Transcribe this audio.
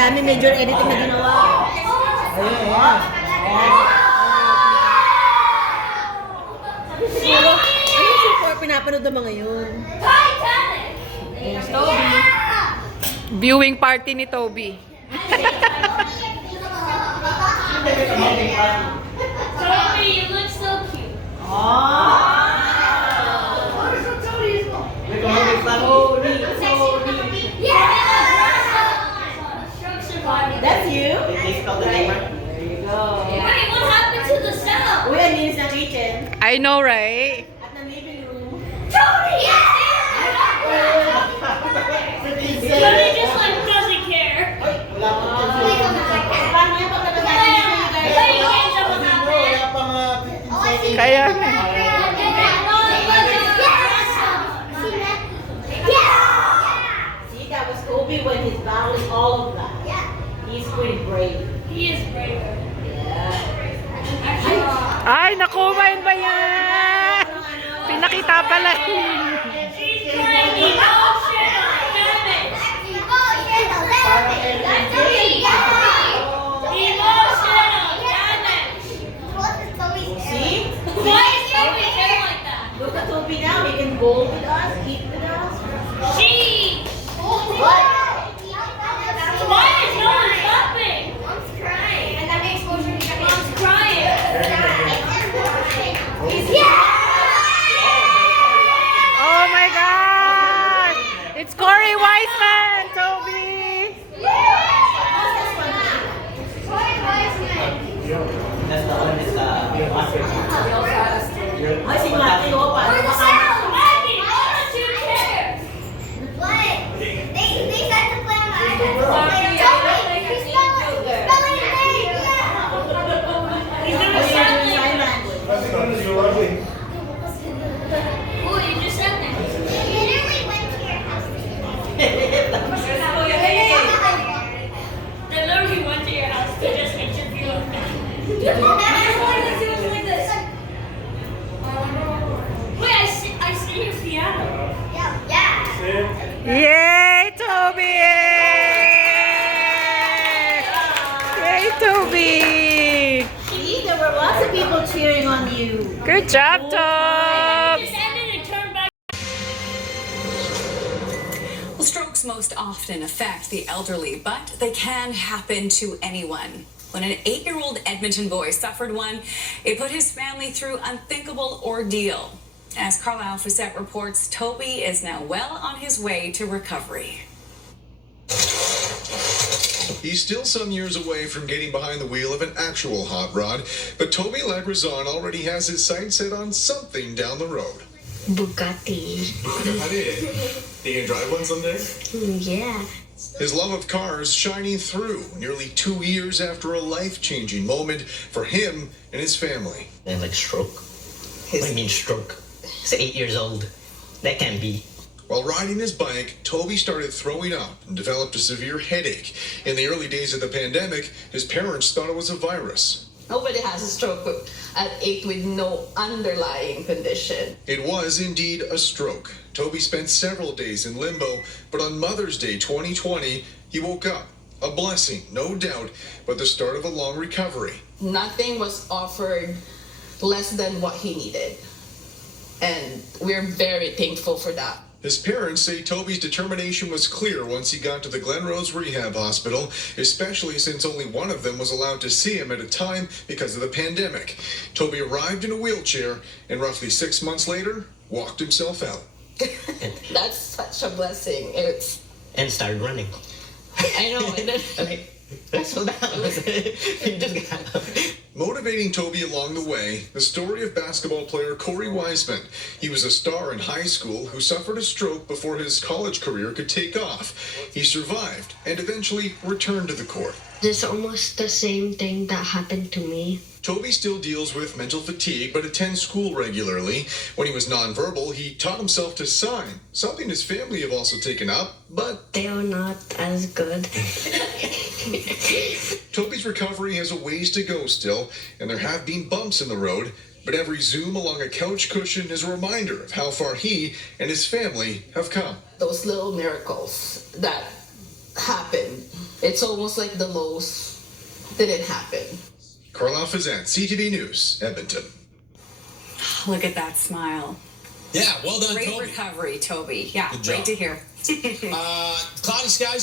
dami major editing na ginawa. Siguro, ano siguro pinapanood ng mga yun? Toby. Viewing party ni Toby. Toby, you look so cute. That's you? They spelled the name right. There you go. Wait, what happened to the cell? Uy, ang linis ng kitchen. I know, right? At ng living room. Toby! Toby just like doesn't care. Paano yung pagkakasama niyo guys? Kaya See, that was Toby when he's battling all of that. He's pretty brave. He is braver. Yeah. Ay, nakumain ba yan? Pinakita pala. She's trying emotional damage. Emotional damage. See? Why is Toby hair like that? Look at Toby now. He can bowl with us, eat with us. She. What? Why is no one stopping? Mom's crying. Mom's crying. Oh my God! It's Corey Weisman, Toby! That's the one is Ay, si Mateo, paano baka... Maggie, why don't you care? He's gonna sign language. Oh, you just said that. They literally went to your house to just interview him. Wait, I see your piano. Yay, Toby! Yay, Toby! See, there were lots of people cheering on you. Good job, Tob! Just ended and turned back. Well, strokes most often affect the elderly, but they can happen to anyone. When an 8-year-old Edmonton boy suffered one, it put his family through an unthinkable ordeal. As Carlisle Facette reports, Toby is now well on his way to recovery. He's still some years away from getting behind the wheel of an actual hot rod, but Toby Lagrazon already has his sights set on something down the road. Bugatti. You gonna drive one someday? Yeah. His love of cars shining through nearly 2 years after a life-changing moment for him and his family. And like stroke. What do you mean stroke? He's 8 years old. That can't be. While riding his bike, Toby started throwing up and developed a severe headache. In the early days of the pandemic, his parents thought it was a virus. Nobody has a stroke at 8 with no underlying condition. It was indeed a stroke. Toby spent several days in limbo, but on Mother's Day 2020, he woke up. A blessing, no doubt, but the start of a long recovery. Nothing was offered less than what he needed. And we're very thankful for that. His parents say Toby's determination was clear once he got to the Glen Rose Rehab Hospital, especially since only one of them was allowed to see him at a time because of the pandemic. Toby arrived in a wheelchair and roughly 6 months later, walked himself out. That's such a blessing. And started running. I know. And then, So that was it. You just got up. Motivating Toby along the way, the story of basketball player Corey Weisman. He was a star in high school who suffered a stroke before his college career could take off. He survived and eventually returned to the court. It's almost the same thing that happened to me. Toby still deals with mental fatigue but attends school regularly. When he was nonverbal, he taught himself to sign, something his family have also taken up, but They are not as good. Toby's recovery has a ways to go still, and there have been bumps in the road, but every zoom along a couch cushion is a reminder of how far he and his family have come. those little miracles that happen it's almost like the lows didn't happen. Carlisle Fazan, CTV News, Edmonton. Look at that smile. Yeah, well done, Great Toby. recovery, Toby. Yeah, Good job. great to hear. Cloudy skies